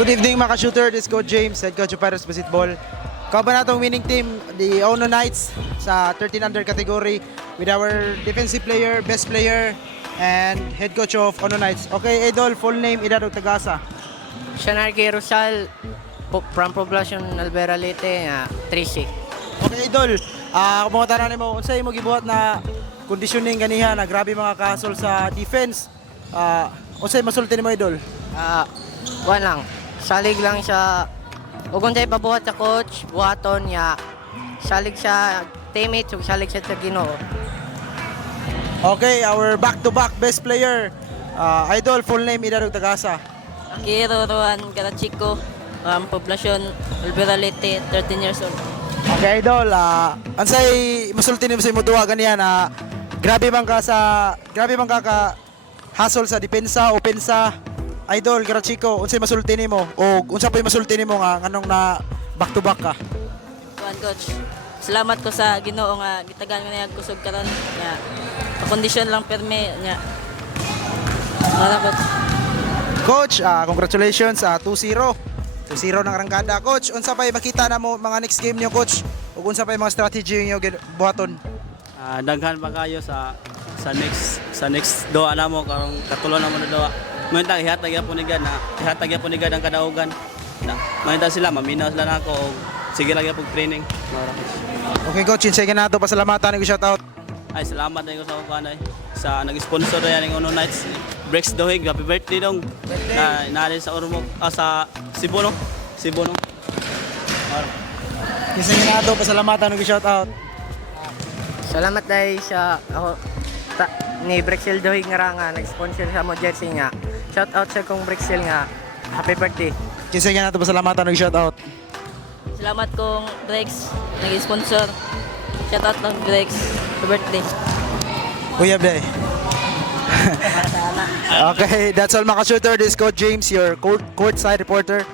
Good evening mga ka-shooter, this is Coach James, head coach of Pirates Basketball. Kaban natong winning team, the Ono Knights sa 13 under category with our defensive player, best player, and head coach of Ono Knights. Okay, Idol, full name, edad ug tagasa. Shanarki Rosal from Poblacion Alvera Leyte, 3C. Okay, Idol, kung mga tanan mo, unsay mo gibuhat na conditioning ganiha na grabe mga kahasol sa defense. Unsay masulti nimo, Idol? Kuan lang, salig lang siya. Ug unsay pabuhat sa coach, buhaton niya. Salig siya teammates ug salig siya sa Ginoo. Okay, our back-to-back best player, Idol, full name, edad ug tagasa. Akiro Rohan Garachiko, Poblacion Alvera Leyte, 13 years old. Okay, Idol, ansay masulti nimo sa imo duha ganiya na grabe man ka ka hasol sa depensa, opensa. Idol, Garachiko, unsay masulti nimo o unsa pay masulti nimo nga nganong na back to back ka? Kuan coach. Salamat ko sa Ginoo nga gitagan nga niyag kusog karon nya. Kondisyon lang perme nya. Salamat. Coach, congratulations 2-0. 2-0 ng rangkada. Coach, unsa pay makita na mo mga next game niyo, coach? Ug unsa pay mga strategy niyo buhaton? Daghan pa kayo sa next doa namo karong katulon namo na doa. Mantang ihatag yapon ni God ang kadaugan. Mantang sila maminaw sila nako og sige lang yapon training. Okay, coach, insay nato pasalamatan ug shout out. Ay salamat na ko sa kanay sa nag-sponsor yan ng Ono Knights. Breaks Dohig, happy birthday dong. Na inali sa Ormoc sa Cebu no. Insay nato pasalamatan ug shout out. Salamat dahil sa ako ni Brexel Dohig nga nag-sponsor sa mo jersey nga. Shout out sa kong Brexel nga. Happy birthday. Insay nato pasalamatan ug shout out. Salamat kong Drex nag-sponsor. Shout out ng Drex. Happy birthday. Uyab day. Okay, that's all mga shooter. This is Coach James, your courtside reporter.